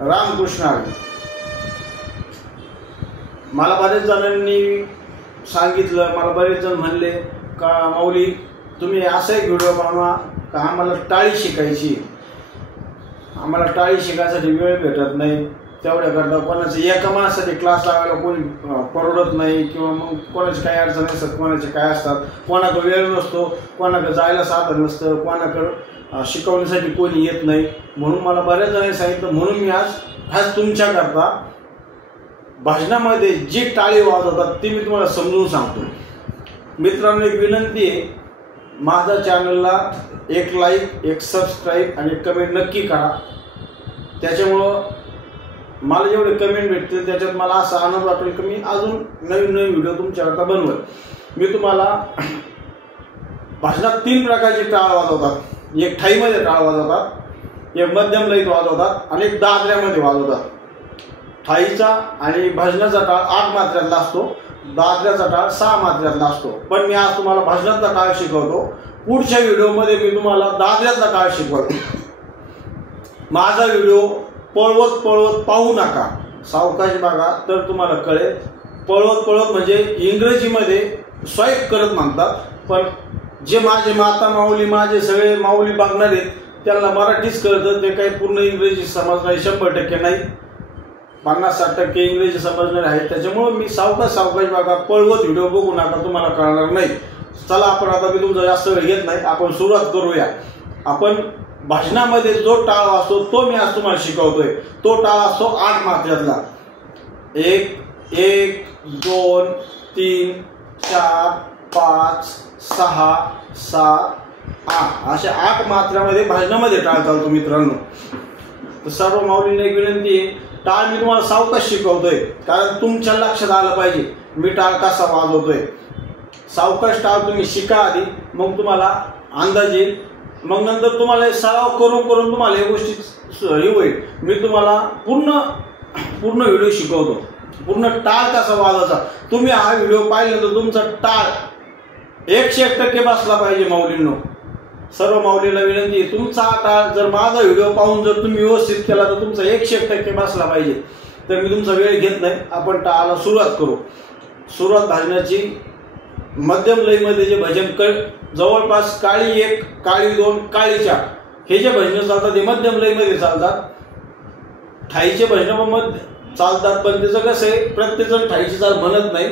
रामकृष्ण हरी. मला बरेच जणांनी सांगितलं, मला बरेच जण म्हणले का माऊली तुम्ही असा एक व्हिडिओ बनवा का आम्हाला टाळी शिकायची, आम्हाला टाळी शिकायसाठी वेळ भेटत नाही, तेवढ्याकरता कोणाचं एका माणसासाठी क्लास लावायला कोणी परवडत नाही, किंवा मग कोणाची काही अडचण असतात, कोणाचे काय असतात, कोणाकडे वेळ नसतो, कोणाकडे जायला साधन नसतं, कोणाकडं शिकवण्यासाठी कोणी येत नाही. म्हणून मला बऱ्याच जणांनी सांगितलं, म्हणून मी आज तुमच्याकरता भजनामध्ये जी टाळी वाजवतात ती मी तुम्हाला समजून सांगतो. मित्रांनो, एक विनंती आहे, माझ्या चॅनलला एक लाईक, एक सबस्क्राईब आणि एक कमेंट नक्की करा. त्याच्यामुळं मला जेवढे कमेंट भेटतील त्याच्यात मला असा आनंद वाटेल की मी अजून नवीन व्हिडिओ तुमच्याकरता बनवेल. मी तुम्हाला भजनात 3 प्रकारची टाळ वाजवतात. एक ठाईमध्ये टाळ वाजवतात, एक मध्यम लयीत वाजवतात आणि एक दादऱ्यामध्ये वाजवतात. ठाईचा आणि भजनाचा टाळ 8 मात्र्यातला असतो, दादऱ्याचा टाळ 6 मात्र्यातला असतो. पण मी आज तुम्हाला भजनाचा टाळ शिकवतो. पुढच्या व्हिडिओमध्ये मी तुम्हाला दादऱ्याचा टाळ शिकवतो. माझा व्हिडिओ पळवत पाहू नका, सावकाश बघा तर तुम्हाला कळेल. पळवत म्हणजे इंग्रजीमध्ये स्वाईप करत म्हणतात, पण जे माझे माता माऊली, माझे सगळे माऊली बघणार आहेत त्यांना मराठीच कळतं. ते काही पूर्ण इंग्रजी समजणार 100% नाही, 50-60% इंग्रजी समजणारे आहेत. त्याच्यामुळे मी सावकाश बघा, पळवत व्हिडिओ बघू नका, तुम्हाला कळणार नाही. चला आपण आता मी तुमचा जास्त वेळ घेत नाही, आपण सुरुवात करूया. आपण भजनामध्ये जो टाळ असतो तो मी आज तुम्हाला शिकवतोय. तो टाळ असतो 8 मात्र्यातला. 1 1 2 3 4 5 6 7 8 अशा 8 मात्र्यामध्ये भजनामध्ये टाळ चालतो. मित्रांनो, तर सर्व माऊलींना एक विनंती आहे, टाळ मी तुम्हाला सावकाश शिकवतोय कारण तुमच्या लक्षात आलं पाहिजे मी टाळ कसा वाजवतोय. सावकाश टाळ तुम्ही शिका आधी, मग तुम्हाला अंदाज येईल. मग नंतर तुम्हाला सराव करून तुम्हाला या गोष्टी हे होईल. मी तुम्हाला पूर्ण व्हिडिओ शिकवतो, पूर्ण टाळ कसा वाजवायचा. तुम्ही हा व्हिडिओ पाहिला तर तुमचा टाळ 100% बसला पाहिजे. माऊलींनो, सर्व माऊलीला विनंती आहे, तुमचा टाळ जर माझा व्हिडिओ पाहून जर तुम्ही व्यवस्थित केला तर तुमचा 100% बसला पाहिजे. तर मी तुमचा वेळ घेत नाही, आपण टाळाला सुरुवात करू. सुरुवात भजनाची मध्यम लयीमध्ये जे भजन जवळपास काळी 1 काळी 2 काळी 4 हे जे भजन चालतात ते मध्यम लयीमध्ये चालतात. ठाईचे भजन पण चालतात, पण त्याचं कसं आहे, प्रत्येक जण ठाईची चाल म्हणत नाही.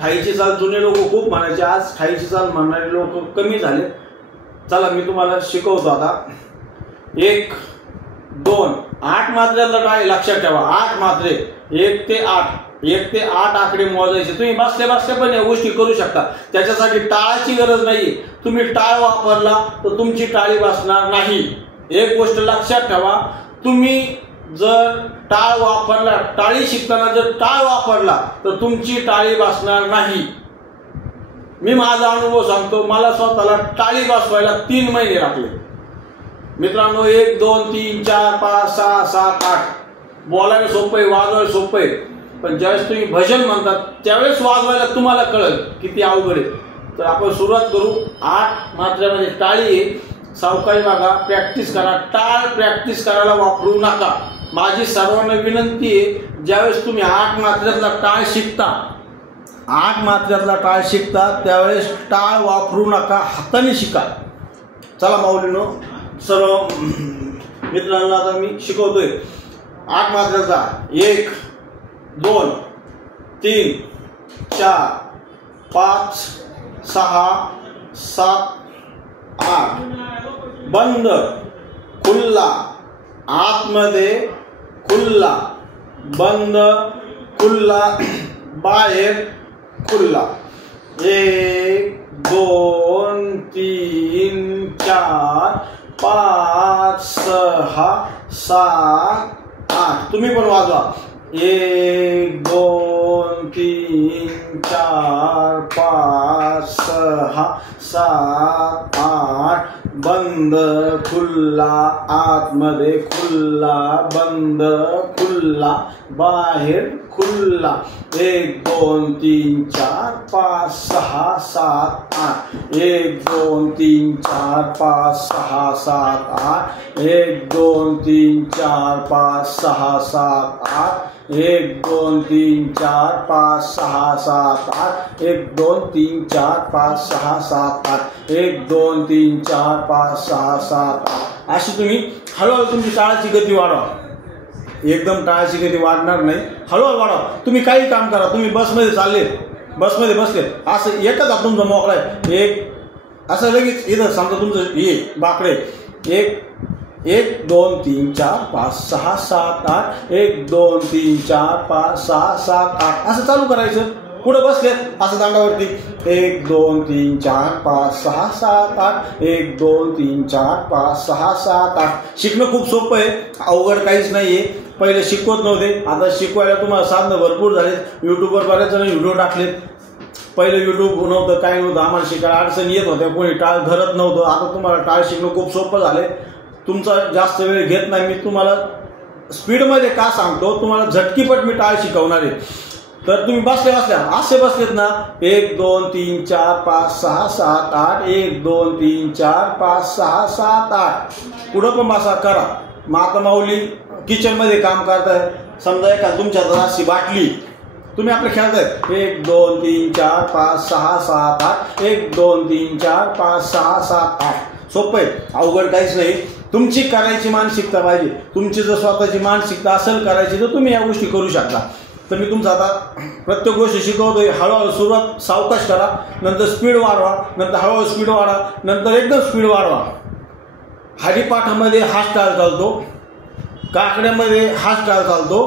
ठाईची चाल जुने लोक खूप म्हणायचे, आज ठाईची चाल म्हणणारे लोक कमी झाले. चला मी तुम्हाला शिकवतो आता. 1 2 8 मात्र्यातला टाळ लक्षात ठेवा. 8 मात्रे, 1 ते 8 आकडे मोजायचे. तुम्ही बसल्या पण या गोष्टी करू शकता, त्याच्यासाठी टाळाची गरज नाही. तुम्ही टाळ वापरला तर तुमची टाळी बसणार नाही. एक गोष्ट लक्षात ठेवा, तुम्ही जर टाळ वापरला, टाळी शिकताना जर टाळ वापरला तर तुमची टाळी बसणार नाही. मी माझा अनुभव सांगतो, मला स्वतःला टाळी बसवायला 3 महिने लागले. मित्रांनो, 1 2 3 4 5 6 7 8 बोलायला सोपं आहे, वाजवायला सोपं आहे, पण ज्यावेळेस तुम्ही भजन म्हणतात त्यावेळेस वाजवायला तुम्हाला कळेल किती अवघड आहे. तर आपण सुरुवात करू. 8 मात्र्यामध्ये टाळी आहे, सावकाश बघा, प्रॅक्टिस करा. टाळ प्रॅक्टिस करायला वापरू नका. माझी सर्वांना विनंती आहे, ज्यावेळेस तुम्ही 8 मात्र्यातला टाळ शिकता त्यावेळेस टाळ वापरू नका, हाताने शिका. चला माऊलीनो, सर्व मित्रांना आता मी शिकवतोय 8 मात्र्याचा. 1 2 3 4 5 6 7 8 बंद, खुल्ला, आतमध्ये खुल्ला, बंद, खुल्ला, बाहेर खुल्ला. 1 2 3 4 5 6 7 8 तुम्ही पण वाजवा. 1 2 3 4 5 6 7 8 बंद खुल्ला, आतमध्ये खुल्ला, बंद खुल्ला, बाहेर खुल्ला. 1 2 3 4 5 6 7 8. 1 2 3 4 5 6 7 8. 1 2 3 4 5 6 7 8. 1 2 3 4 5 6 7 8. 1 2 3 4 5 6 7 8. 1 2 3 4 5 6 7 8. अशी तुम्ही हळूहळू तुमची टाळाची गती वाढवा. एकदम टाळाची गती वाढणार नाही, हळूहळू वाढवा. तुम्ही काही काम करा, तुम्ही बसमध्ये चालले, बसमध्ये बसले, असं एकच हात तुमचा मोकळा आहे, एक असं लगेच इथं समजा तुमचं हे बाकडे 1 2 3 4 5 6 7 8. 1 2 3 4 5 6 7 8 असं चालू करायचं. पुढे बसले असं दांडावरती 1 2 3 4 5 6 7 8. 1 2 3 4 5 6 7 8. शिकणं खूप सोपं आहे, अवघड काहीच नाही आहे. पहिले शिकवत नव्हते, आता शिकवायला तुम्हाला साधनं भरपूर झालेत. यूट्यूबवर बऱ्याच जण व्हिडिओ टाकलेत. पहिले यूट्यूब नव्हतं, काय नव्हतं, आम्हाला शिकायला अडचण येत होत्या, कोणी टाळ धरत नव्हतं. आता तुम्हाला टाळ शिकणं खूप सोपं झालंय. तुमचा जास्त वेळ घेत नाही. मी तुम्हाला स्पीडमध्ये का सांगतो, तुम्हाला झटकीपट मी टाळ शिकवणार आहे. तर तुम्ही बसल्या असे बसलेत ना, 1 2 3 4 5 6 7 8. 1 2 3 4 5 6 7 8. पुढं पण बसा करा. माता माऊली किचनमध्ये काम करताय, समजा एका तुमच्या अशी बाटली तुम्ही आपल्या खेळताय. 1 2 3 4 5 6 7 8. 1 2 3 4 5 6 7 8. सोपं आहे, अवघड काहीच नाही. तुमची करायची मानसिकता पाहिजे. तुमची जर स्वतःची मानसिकता असेल करायची तर तुम्ही या गोष्टी करू शकता. तर मी तुमचं आता प्रत्येक गोष्ट शिकवतोय. हळूहळू सुरुवात सावकाश करा, नंतर स्पीड वाढवा, नंतर हळूहळू स्पीड वाढवा, नंतर एकदम स्पीड वाढवा. हरिपाठामध्ये हा स्टाईल चालतो, काकड्यामध्ये हा स्टाईल चालतो,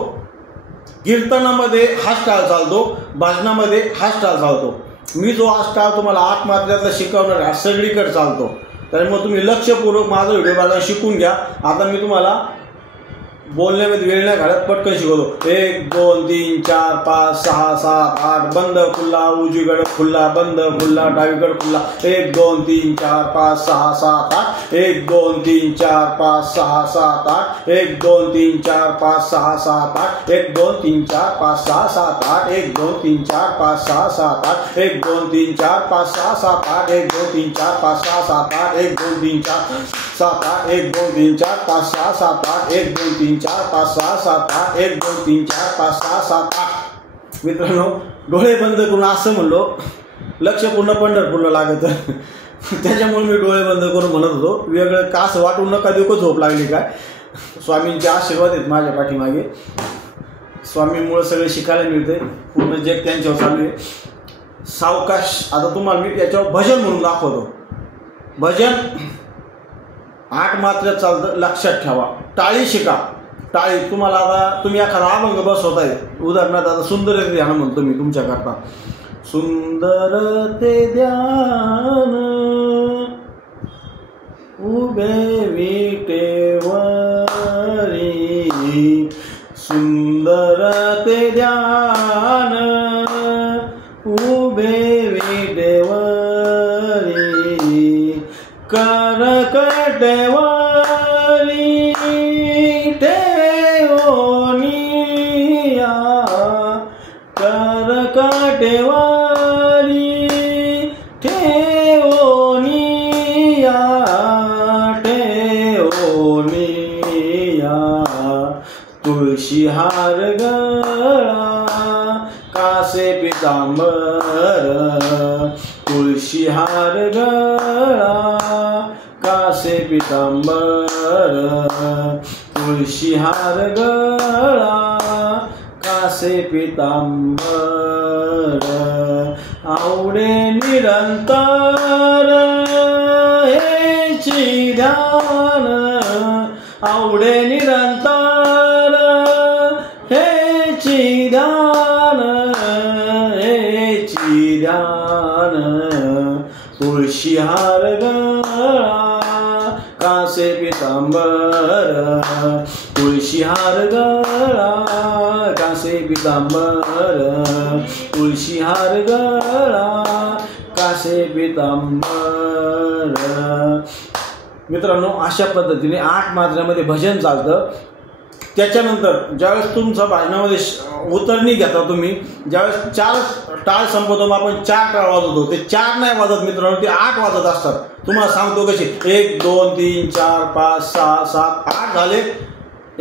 कीर्तनामध्ये हा स्टाईल चालतो, भजनामध्ये हा स्टाईल चालतो. मी जो हा स्टाईल तुम्हाला 8 मात्र्यातला शिकवणार आहे, सगळीकडे चालतो. त्यामुळे तुम्ही लक्षपूर्वक माझा व्हिडिओ बघा, शिकून घ्या. आता मी तुम्हाला बोलण्यामध्ये वेळ नाही घालत, पटकन शिकवतो. 1 2 3 4 5 6 7 8. बंद खुल्ला, उजवीकडे खुल्ला, बंद खुल्ला, डावीकडे खुल्ला. 1 2 3 4 5 6 7 8. 1 2 3 4 5 6 7 8. 1 2 3 4 5 6 7 8. 1 2 3 4 5 6 7 8. 1 2 3 4 5 6 7 8. 1 2 3 4 5 6 7 8. 1 2 3 4 5 6 7 8. 1 2 3 4 7 8. 1 2 3 4 5 6 7 8. 1 2 3 4 5 6 7 8. 1 2 3 4 5 6 7 8. मित्रांनो, डोळे बंद करून असं म्हणलो, लक्ष पूर्ण पंढरपूरला लागत. त्याच्यामुळे मी डोळे बंद करून म्हणत होतो. वेगळं का असं वाटून नका देऊ का झोप लागली काय. स्वामींचे आशीर्वाद आहेत माझ्या पाठीमागे. स्वामींमुळे सगळे शिकायला मिळते. पूर्ण जग त्यांच्यावर चालू आहे. सावकाश आता तुम्हाला मी याच्यावर भजन म्हणून दाखवतो. भजन 8 मात्र्यात चालतं, लक्षात ठेवा. टाळी शिका. टाळी तुम्हाला आता तुम्ही एखादा अभंग बसवताय, उदाहरणार्थ आता सुंदर ते ध्यान म्हणतो मी तुमच्याकरता. सुंदर ते ध्यान उभे विटेवरी, सुंदर ते ध्यान उभे विटेवरी, करकटवरी ठेवोनिया, करकटवरी ठेवोनिया, ठेवोनिया. तुळशी हार गळा कासे पितांबर, तुळशी हार गळा कासे पितांबर, तुळशी हार गळा कासे पितांबर. आवडे निरंतर हेची ध्यान, आवडे निरंतर हेची ध्यान, हेची ध्यान. तुळशी हार गळा कासे पितांबर, तुळशी हार गळा कासे पितांबर, तुळशी हार गळा कासे पितांबर. मित्रांनो अशा पद्धतीने 8 मात्र्यामध्ये भजन चालतं। त्याच्यानंतर ज्यावेळेस तुमचा भजनामध्ये उतरणी घेता तुम्ही, ज्यावेळेस 4 टाळ संपवतो आपण 4 टाळ वाजवतो, ते 4 नाही वाजत मित्रांनो, ते 8 वाजत असतात। तुम्हाला सांगतो कसे, 1 2 3 4 5 6 7 8 झाले।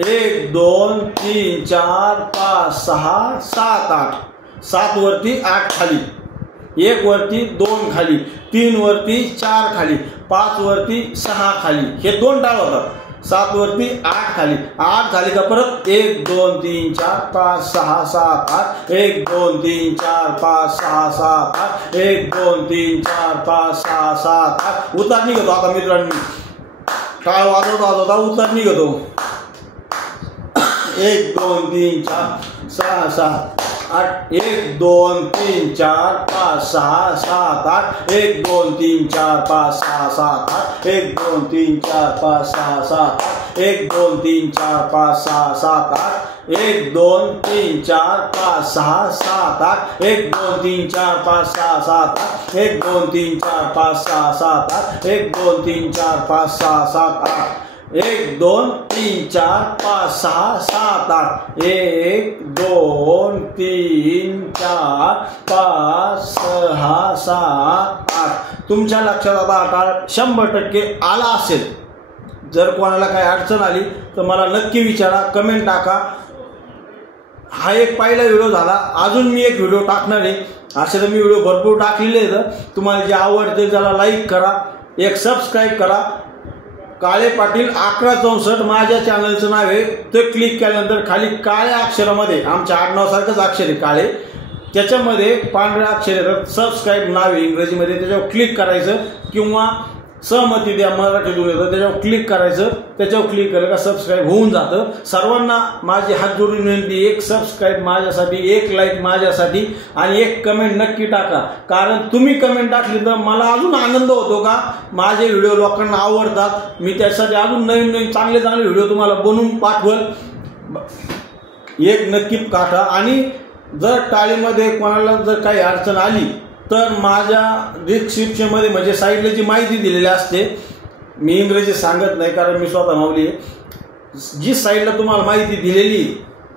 1 2 3 4 5 6 7 8, 7 वरती 8 खाली, 1 वरती 2 खाली, 3 वरती 4 खाली, 5 वरती 6 खाली, हे 2 टाळ होतात। 7 वरती 8 खाली, 8 झाली का परत 1 2 3 4 5 6 7 8, 1 2 3 4 5 6 7 8, 1 2 3 4 5 6 7 8। उतारणी घेतो आता मित्रांनो, टाळ वाजवता उतारणी घेतो। 1 2 3 4 6 7 8, 1 2 3 4 5 6 7 8, 1 2 3 4 5 6 7 8, 1 2 3 4 5 6 7 8, 1 2 3 4 5 6 7 8, 1 2 3 4 5 6 7 8, 1 2 3 4 5 6 7 8, 1 2 3 4 5 6 7 8, 1 2 3 4 5 6 7 8, 1 2 3 4 5 6 7 8, 1 2 3 4 5 6 7 8। तुमच्या लक्षात आता टाळ 100% आला असेल। जर कोणाला काही अडचण आली तर मला नक्की विचारा, कमेंट टाका। हा एक पहिला व्हिडिओ झाला, अजून मी एक व्हिडिओ टाकणार आहे। असे तर मी व्हिडिओ भरपूर टाकलेले आहेत। तुम्हाला जे आवडते त्याला लाईक करा, एक सबस्क्राईब करा। काळे पाटील 1164 माझ्या चॅनलचं नाव आहे, ते क्लिक केल्यानंतर खाली काळ्या अक्षरामध्ये आमच्या आडनावासारखंच अक्षर आहे काळे, त्याच्यामध्ये पांढऱ्या अक्षर येतात, सबस्क्राईब नाव आहे इंग्रजीमध्ये, त्याच्यावर क्लिक करायचं किंवा सहमती द्या मराठीतून येतं, त्याच्यावर क्लिक करायचं। त्याच्यावर क्लिक केलं का सबस्क्राईब होऊन जातं। सर्वांना माझी हात जोडून विनंती, एक सबस्क्राईब माझ्यासाठी, एक लाईक माझ्यासाठी आणि एक कमेंट नक्की टाका। कारण तुम्ही कमेंट टाकली तर मला अजून आनंद होतो का माझे व्हिडिओ लोकांना आवडतात, मी त्यासाठी अजून नवीन नवीन चांगले चांगले व्हिडिओ तुम्हाला बनवून पाठवल। एक नक्की टाका। आणि जर टाळीमध्ये कोणाला जर काही अडचण आली तर माझ्या डिस्क्रिप्शनमध्ये म्हणजे साईडला जी माहिती दिलेली असते, मी इंग्रजी सांगत नाही कारण मी स्वतः माऊली आहे, जी साईडला तुम्हाला माहिती दिलेली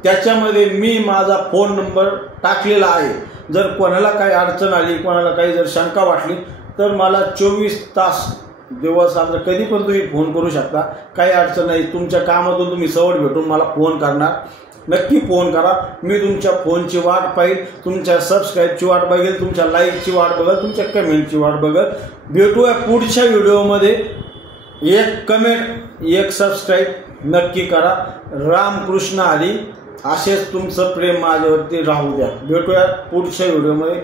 त्याच्यामध्ये मी माझा फोन नंबर टाकलेला आहे। जर कोणाला काही अडचण आली, कोणाला काही जर शंका वाटली तर मला 24 तास दिवस रात्र कधी पण तुम्ही फोन करू शकता, काही अडचण नाही। तुमच्या कामातून तुम्ही सवड भेटून मला फोन करणार, नक्की फोन करा। मी तुमच्या फोनची वाट पाहिल, तुमच्या सबस्क्राईबची वाट बघेल, तुमच्या लाईकची वाट बघेल, तुमच्या कमेंटची वाट बघेल। भेटूया पुढच्या व्हिडिओमध्ये। एक कमेंट, एक सबस्क्राईब नक्की करा। रामकृष्ण हरी। असेच तुमचं प्रेम माझ्यावरती राहू द्या। भेटूया पुढच्या व्हिडिओमध्ये।